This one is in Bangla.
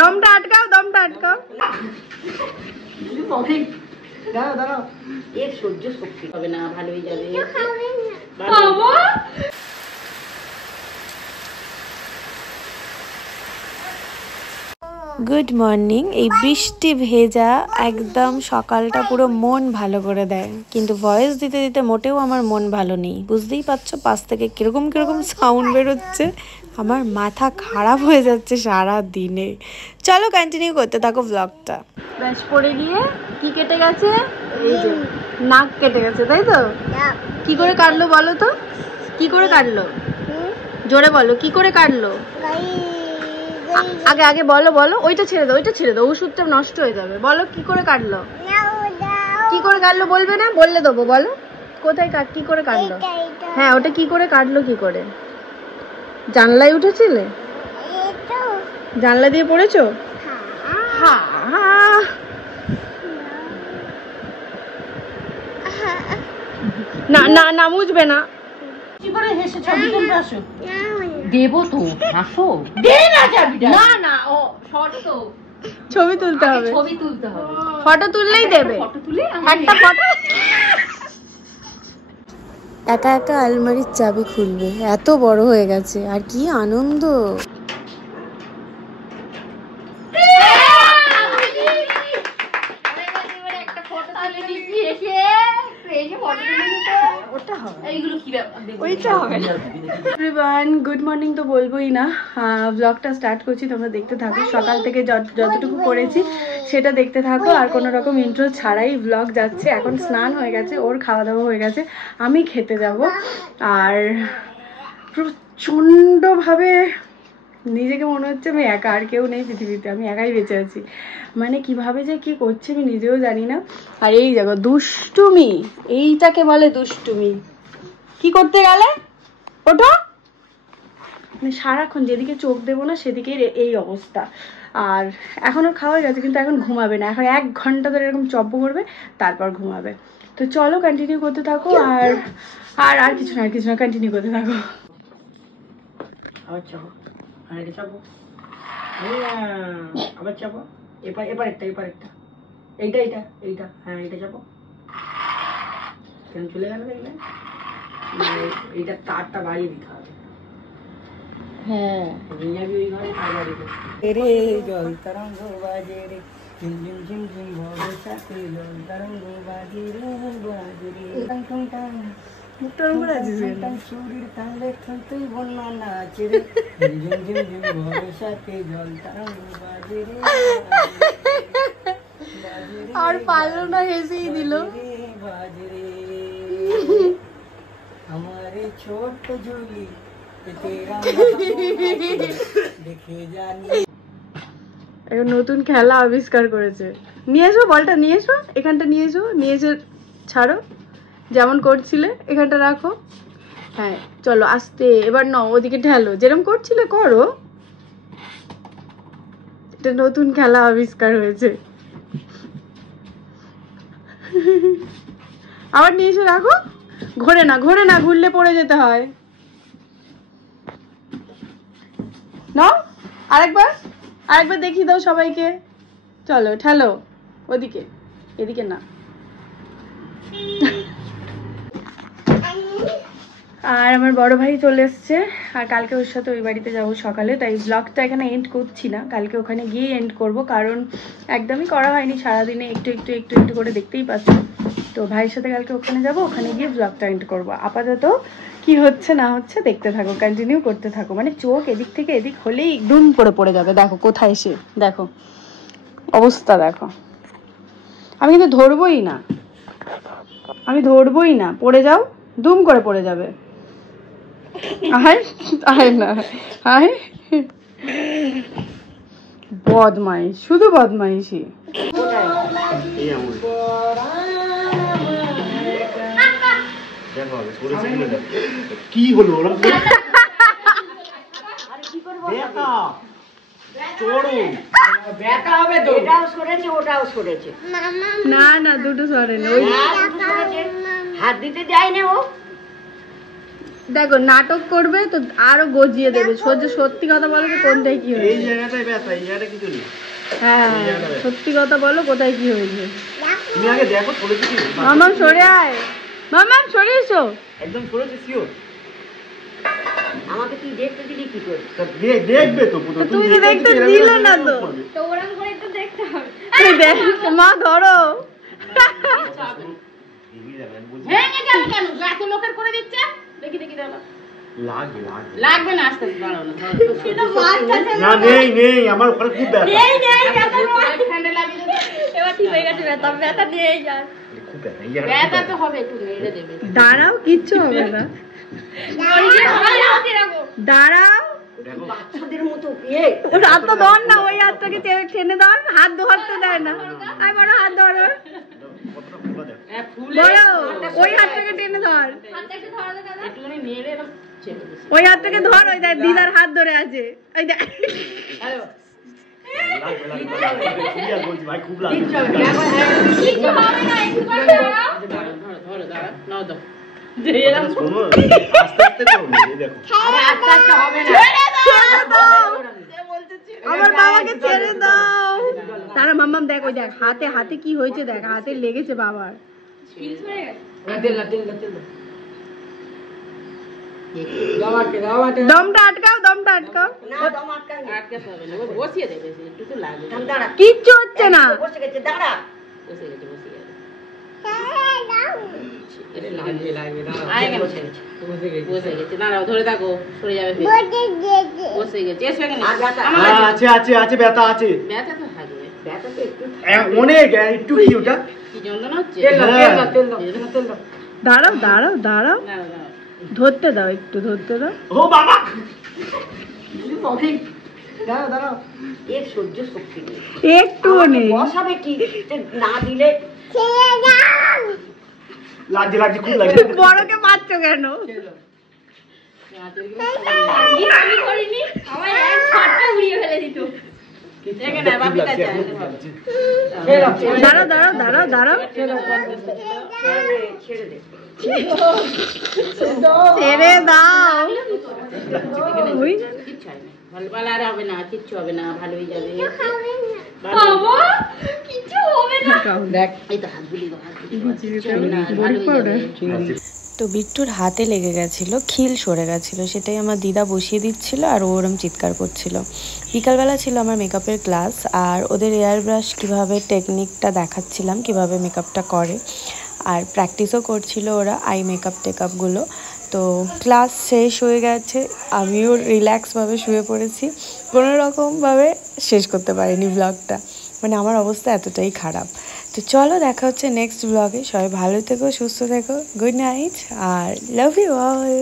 দমটা আটকাও, দমটা আটকাও। দাঁড়াও দাঁড়াও, এর সহ্য শক্তি হবে না, ভালোই যাবে। Good morning. এই বৃষ্টি ভেজা একদম সকালটা পুরো মন ভালো করে দেয়, কিন্তু ভয়েস দিতে দিতে মোটেও আমার মন ভালো নেই। বুঝতেই পারছো পাশ থেকে কিরকম কিরকম সাউন্ড বেরোচ্ছে, আমার মাথা খারাপ হয়ে যাচ্ছে সারা দিনে। চলো কন্টিনিউ করতে থাকো ব্লগটা। ব্যাস পড়ে গিয়ে কি কেটে গেছে? এই যে নাক কেটে গেছে, তাই তো? কি করে কাটলো বলো তো? কি করে কাটলো? জোরে বলো, কি করে কাটলো? আগে আগে বলো বলো। ওইটা ছেড়ে দাও, ওইটা ছেড়ে দাও, ওষুধটা নষ্ট হয়ে যাবে। বলো কি করে কাটলো? কি করে কাটলো বলবে না? বললে দেবো। বলো কোথায় কি করে কাটলো? হ্যাঁ, ওটা কি করে কাটলো? কি করে? জানলায় উঠেছিলে? জানলা দিয়ে পড়েছো? না না না, মুছবে না। কি করে হেসে ছবি তুলতে আসো? দেবো তো, হাসো। দে না চাবিটা। না না, ও শর্ত, ছবি তুলতে হবে। ছবি তুলতে হবে, ফটো তুললেই দেবে। ফটো তুলে একটা ফটো। একা একা আলমারির চাবি খুলবে, এত বড় হয়ে গেছে, আর কি আনন্দ। গুড মর্নিং তো বলবোই না, ব্লগটা স্টার্ট করছি, তোমরা দেখতে থাকো। সকাল থেকে যতটুকু করেছি সেটা দেখতে থাকো, আর কোনো রকম ইন্ট্রো ছাড়াই ব্লগ যাচ্ছে। এখন স্নান হয়ে গেছে, ওর খাওয়া দাওয়া হয়ে গেছে, আমি খেতে যাব। আর প্রচণ্ডভাবে নিজেকে মনে হচ্ছে আমি একা, আর কেউ নেই পৃথিবীতে, আমি একাই বেঁচে আছি। মানে কিভাবে যে কি করছে আমি নিজেও জানি না। আর এই দেখো দুষ্টুমি, এইটাকে বলে দুষ্টুমি। কি করতে গেলে? ওঠো। মানে সারাক্ষণ যেদিকে চোখ দেবো না সেদিকেই এই অবস্থা। আর এখনও খাওয়া গেছে, কিন্তু এখন ঘুমাবে না, এখন 1 ঘন্টা ধরে এরকম চব্য করবে, তারপর ঘুমাবে। তো চলো কন্টিনিউ করতে থাকো। আর আর আর কিছু না, আর কিছু না, কন্টিনিউ করতে থাকো। আবার চাপো, আর এটা চাপো, আবার চাপো, এবার একটা, এইটা এইটা এইটা, হ্যাঁ এটা চাপো। কেন চলে গেল দেখলে? এইটা তারটা বাড়িয়ে দিতে হবে। হ্যাঁ, নিয়ে যাবি ওই ঘরে, তার বাড়িতে। রে জল তরঙ্গ বাজে রে, ঝিম ঝিম ঝিম ঝিম ভবে সাথে জল তরঙ্গ বাজে রে, বাজে রে টং টং টং। চুরির তালে তুই বন্যা নাচে রে, ঝিম ঝিম ঝিম ভবে সাথে জল তরঙ্গ বাজে রে। আর পারলো না, হেসেই দিল। বাজে রে हमारे छोट झूली तेरा দেখে জানি। এখন নতুন খেলা আবিষ্কার করেছে। নিয়ে এসো বলটা, নিয়ে এসো, এখানটা নিয়ে এসো, নিয়ে এসে ছাড়ো, যেমন করছিলে এখানটা রাখো। হ্যাঁ চলো আস্তে, এবার নাও, ওদিকে ঠেলো, যেরকম করছিলে করো। এটা নতুন খেলা আবিষ্কার হয়েছে। আবার নিয়ে এসে রাখো। ঘোরে না, ঘোরে না, ঘুরলে পড়ে যেতে হয়। নাও আরেকবার, আরেকবার দেখিয়ে দাও সবাইকে। চলো ঠেলো ওদিকে, এদিকে না। আর আমার বড় ভাই চলে এসছে, আর কালকে ওর সাথে ওই বাড়িতে যাবো সকালে, তাই ব্লগটা এখানে এন্ড করছি না, কালকে ওখানে গিয়ে এন্ড করব, কারণ একদমই করা হয়নি সারাদিনে, একটু একটু একটু একটু করে দেখতেই পাচ্ছ। তো ভাইয়ের সাথে কালকে ওখানে যাব, ওখানে গিয়ে ব্লগটা এন্ড করব। আপাতত কি হচ্ছে না হচ্ছে দেখতে থাকো, কন্টিনিউ করতে থাকো। মানে চোখ এদিক থেকে এদিক হলেই দুম করে পড়ে যাবে। দেখো কোথায় এসে, দেখো অবস্থা দেখো। আমি কিন্তু ধরবই না, আমি ধরবই না, পড়ে যাও, দুম করে পড়ে যাবে। আয় আয় না আয়, বদমাইশ, শুধু বদমাইশি। কি হলো ওরা? না না, দুটো সরে না, হাত দিতে যায় না ও। দেখো নাটক করবে তো আরো গজিয়ে দেবে। সত্যি কথা বলো তো কোনটাই কি এই হয়েছে? জায়গাটাই ব্যথা, এই জায়গাটা কিছু নেই। হ্যাঁ সত্যি কথা বলো কোথায় কি হয়েছে? তুমি আগে দেখো সরেছে কি? মামাম সরে আয়, মামাম সরে এসো। একদম সরেছে শিওর? আমাকে তুই দেখতে দিলি কি করে? দেখবে তো পুরো। তুমি তো দেখতে দিলে না তো। তো ওরকম করে একটু দেখতে হবে। এই দেখ মা ধরো। ভেঙে যাবে কেন? এত লোকের করে দিচ্ছে। দেখি দেখি দাও। লাগবে লাগবে না আস্তে আস্তে দাঁড়াও না। সেটা বাচ্চা ছেলে। না, নেই আমার ওখানে খুব ব্যথা। ঠান্ডা লাগিয়ে দেবে। এবার ঠিক হয়ে গেছে ব্যথা। ব্যথা নিয়েই যা। খুব ব্যথা, এই জায়গাটা ব্যথা খুব তো ব্যথা। হবে একটু মেরে দেবে। দাঁড়াও কিচ্ছু হবে না, দাঁড়াও। দেখো বাচ্চাদের মতো ওর হাতটা ধর না, ওই হাতটাকে টেনে ধর। হাত ধরতে দেয় না। আয় বড় হাত ধরো, কতটা খোলা দেখো। হ্যাঁ ফুলে বড় ওই হাতটাকে টেনে ধর। একটুখানি নেড়ে এরকম চেপে দিছি। ওই হাতটাকে ধর, ওই দেখ দিদার হাত ধরে আছে ওই দেখ। হ্যালো লাগবে। খুবই আর বলছি ভাই, খুব লাগবে। কিছু হবে না একটু করে দাঁড়াও। ধরো নাও দাও। এরকম শোনো, আস্তে আস্তে করো না, এই দেখো। আরে আস্তে আস্তে হবে না। ছেড়ে দাও, আমার বাবাকে ছেড়ে দাও। তারা মাম্মাম দেখ, ওই দেখ হাতে হাতে কি হয়েছে দেখ, হাতে লেগেছে বাবার। দমটা আটকাও, দমটা আটকাও। আটকাতে হবে না। বসিয়ে দেবে একটু তো লাগবে। কিচ্ছু হচ্ছে না। বসে গেছে বসে গেছে। আয় কেন? বসে গেছে। দাঁড়াও ধরে থাকো, সরে যাবে ফের। বসে গেছে। এসো এখানে। আমার কাছে। আছে ব্যথা আছে। ব্যথা তো থাকবে। অনেক একটু কি ওটা? কি যন্ত্রণা হচ্ছে? দাঁড়াও দাঁড়াও দাঁড়াও, দাঁড়াও, দাঁড়াও। ধরতে দাও, একটু ধরতে দাও। ও বাবা, দাঁড়াও এর সহ্য শক্তি নেই। একটুও নেই। বসাবে কি না দিলে? লাগছে খুব লাগছে। বড়কে মারছো কেন? আমি করিনি। আমার এক ছটটা উড়িয়ে ফেলে দিত। এখানে বাপি কাছে। দাঁড়াও দাঁড়াও দাঁড়াও দাঁড়াও, ছেড়ে দে। ছেড়ে দাও। ওই কিচ্ছু হবে না। ভালো ভালো আর হবে না, কিচ্ছু হবে না, ভালো হয়ে যাবে। বাবা কিছু হবে না। দেখ এই তো হাত বুলিয়ে দাও, হাত বুলিয়ে দাও। কিচ্ছু হবে না, ভালো হয়ে যাবে। তো বিট্টুর হাতে লেগে গেছিলো, খিল সরে গেছিলো, সেটাই আমার দিদা বসিয়ে দিচ্ছিল আর ও ওরম চিৎকার করছিল। বিকালবেলা ছিল আমার মেকআপের ক্লাস, আর ওদের এয়ার ব্রাশ কীভাবে টেকনিকটা দেখাচ্ছিলাম, কিভাবে মেকআপটা করে, আর প্র্যাকটিসও করছিল ওরা আই মেকআপ টেকআপগুলো। তো ক্লাস শেষ হয়ে গেছে, আমিও রিল্যাক্সভাবে শুয়ে পড়েছি, কোনো রকমভাবে শেষ করতে পারিনি ব্লগটা, মানে আমার অবস্থা এতটাই খারাপ। তো চলো দেখা হচ্ছে নেক্সট ব্লগে। সবাই ভালো থেকো, সুস্থ থেকো, গুড নাইট, আর লাভ ইউ অল।